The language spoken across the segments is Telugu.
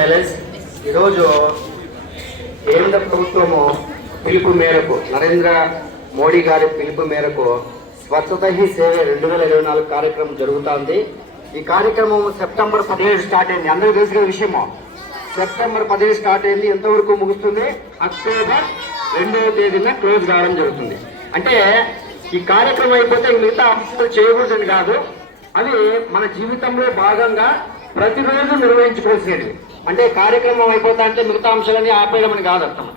సైలెన్స్. ఈరోజు కేంద్ర ప్రభుత్వము పిలుపు మేరకు, నరేంద్ర మోడీ గారి పిలుపు మేరకు స్వచ్ఛత హీ సేవ 2024 కార్యక్రమం జరుగుతుంది. ఈ కార్యక్రమం సెప్టెంబర్ 17 స్టార్ట్ అయింది. అందరూ తెలిసిన విషయము. సెప్టెంబర్ 17 స్టార్ట్ అయింది. ఎంతవరకు ముగుస్తుంది? అక్టోబర్ 2వ తేదీన క్లోజ్ కావడం జరుగుతుంది. అంటే ఈ కార్యక్రమం అయిపోతే మిగతా అంశాలు చేయకూడదని కాదు, అవి మన జీవితంలో భాగంగా ప్రతిరోజు నిర్వహించుకోవాల్సినవి. అంటే కార్యక్రమం అయిపోతా అంటే మిగతా అంశాలన్నీ ఆపేయడం అని కాదు అర్థం.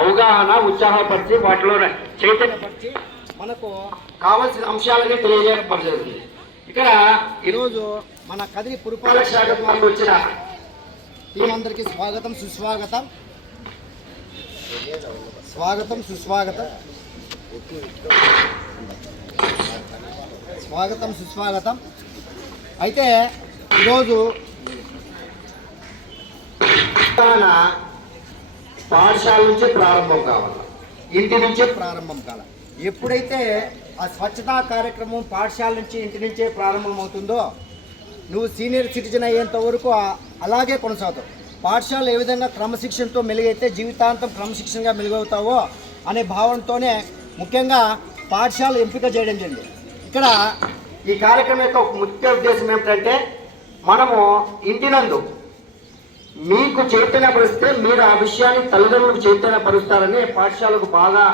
అవగాహన, ఉత్సాహపరిచి వాటిలో చైతన్యపరిచి మనకు కావాల్సిన అంశాలని తెలియజేయడం జరుగుతుంది. ఇక్కడ ఈరోజు మన కదిరి పురపాలక శాఖ ద్వారా వచ్చిన టీం అందరికీ స్వాగతం సుస్వాగతం. స్వాగతం సుస్వాగతం. స్వాగతం సుస్వాగతం. అయితే ఈరోజు పాఠశాల నుంచే ప్రారంభం కావాలి, ఇంటి నుంచే ప్రారంభం కావాలి. ఎప్పుడైతే ఆ స్వచ్ఛతా కార్యక్రమం పాఠశాల నుంచి, ఇంటి నుంచే ప్రారంభం అవుతుందో నువ్వు సీనియర్ సిటిజన్ అయ్యేంత వరకు అలాగే కొనసాగుతావు. పాఠశాల ఏ విధంగా క్రమశిక్షణతో మెలుగైతే జీవితాంతం క్రమశిక్షణగా మెలుగవుతావో అనే భావనతోనే ముఖ్యంగా పాఠశాల ఎంపిక చేయడం జరిగింది. ఇక్కడ ఈ కార్యక్రమం యొక్క ఒక ముఖ్య ఉద్దేశం ఏమిటంటే, మనము ఇంటినందు మీకు చైతన్యపరిస్తే మీరు ఆ విషయాన్ని తల్లిదండ్రులకు చైతన్యపరుస్తారని పాఠశాలకు బాగా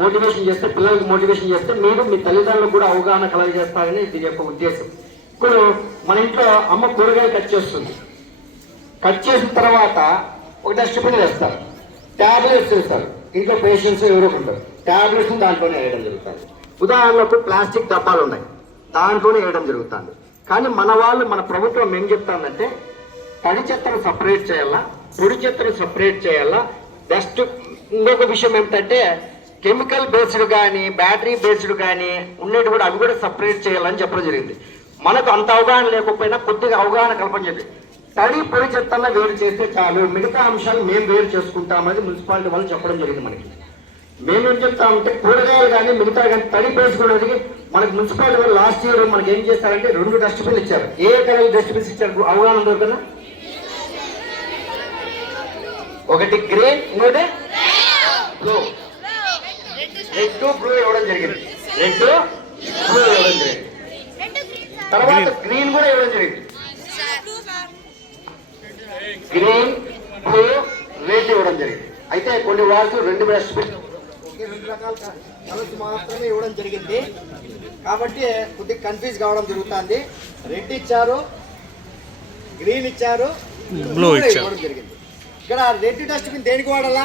మోటివేషన్ చేస్తే, పిల్లలకు మోటివేషన్ చేస్తే మీరు మీ తల్లిదండ్రులకు కూడా అవగాహన కలగజేస్తారని దీని యొక్క ఉద్దేశం. ఇప్పుడు మన ఇంట్లో అమ్మ కూరగాయలు కట్ చేస్తుంది. కట్ చేసిన తర్వాత ఒక డస్ట్బిన్ వేస్తారు, ట్యాబ్లెట్స్ వేస్తారు. ఇంట్లో పేషెంట్స్ ఎవరో ఉంటారు, ట్యాబ్లెట్స్ దాంట్లోనే వేయడం జరుగుతుంది. ఉదాహరణకు ప్లాస్టిక్ డబ్బాలు ఉన్నాయి, దాంట్లోనే వేయడం జరుగుతుంది. కానీ మన వాళ్ళు, మన ప్రభుత్వం ఏం చెప్తానంటే తడి చెత్తను సపరేట్ చేయాలా, పొడి చెత్తను సపరేట్ చేయాలా. డస్ట్ ఇంకొక విషయం ఏమిటంటే కెమికల్ బేస్డ్ కానీ బ్యాటరీ బేస్డ్ కానీ ఉండేవి కూడా అవి కూడా సపరేట్ చేయాలని చెప్పడం జరిగింది. మనకు అంత అవగాహన లేకపోయినా కొద్దిగా అవగాహన కల్పించండి. తడి పొడి చెత్తన వేరు చేస్తే చాలు, మిగతా అంశాలు మేము వేరు చేసుకుంటామని మున్సిపాలిటీ వాళ్ళు చెప్పడం జరిగింది. మనకి మేమేం చెప్తామంటే కూరగాయలు కానీ మిగతా కానీ తడి పేసుకోవడానికి మనకి మున్సిపాలిటీ వాళ్ళు లాస్ట్ ఇయర్ మనకి ఏం చేస్తారంటే 2 డస్ట్బిన్లు ఇచ్చారు. ఏ కలర్ డస్ట్బిన్స్ ఇచ్చారు అవగాహన దొరకనా? ఒకటి గ్రీన్, ఇంకోటి బ్లూ. రెడ్ బ్లూ ఇవ్వడం జరిగింది. రెడ్ బ్లూ ఇవ్వడం జరిగింది. తర్వాత గ్రీన్ కూడా ఇవ్వడం జరిగింది. గ్రీన్, బ్లూ, రెడ్ ఇవ్వడం జరిగింది. అయితే కొన్ని వార్డ్స్ 2 డస్ట్బిన్, 2 రకాల కలర్స్ మాత్రమే ఇవ్వడం జరిగింది. కాబట్టి కొద్దిగా కన్ఫ్యూజ్ కావడం జరుగుతుంది. రెడ్ ఇచ్చారు, గ్రీన్ ఇచ్చారు, బ్లూ ఇవ్వడం జరిగింది. ఇక్కడ రెడ్ డస్ట్బిన్ దేనికి వాడాలా?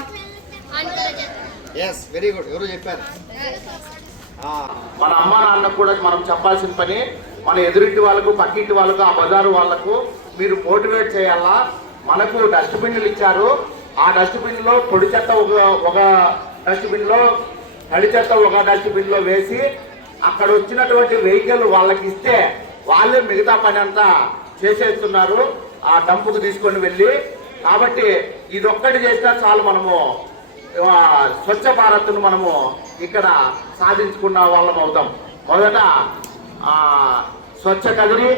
Yes, very good. ఎవరు చెప్పారు? మన అమ్మ నాన్నకు కూడా మనం చెప్పాల్సిన పని, మన ఎదురింటి వాళ్ళకు, పక్కింటి వాళ్ళకు, ఆ బజారు వాళ్ళకు మీరు మోటివేట్ చేయాలా. మనకు డస్ట్బిన్లు ఇచ్చారు, ఆ డస్ట్బిన్లో పొడి చెత్త ఒక డస్ట్బిన్లో, తడి చెత్త ఒక డస్ట్బిన్లో వేసి అక్కడ వచ్చినటువంటి వెహికల్ వాళ్ళకి ఇస్తే వాళ్ళే మిగతా పని అంతా చేసేస్తున్నారు ఆ డంపుకు తీసుకొని వెళ్ళి. కాబట్టి ఇదొక్కటి చేస్తే చాలు, మనము స్వచ్ఛ భారత్ను మనము ఇక్కడ సాధించుకున్న వాళ్ళం అవుతాం. మొదట స్వచ్ఛ కదిరి,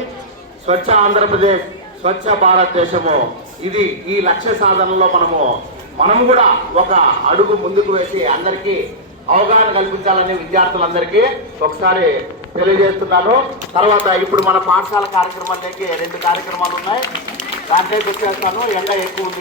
స్వచ్ఛ ఆంధ్రప్రదేశ్, స్వచ్ఛ భారతదేశము, ఇది ఈ లక్ష్య సాధనలో మనము కూడా ఒక అడుగు ముందుకు వేసి అందరికీ అవగాహన కల్పించాలని విద్యార్థులందరికీ ఒకసారి తెలియజేస్తున్నాను. తర్వాత ఇప్పుడు మన పాఠశాల కార్యక్రమాలకి 2 కార్యక్రమాలు ఉన్నాయి, దాంట్లోకి వచ్చేస్తాను. ఎండ ఎక్కువ ఉంది.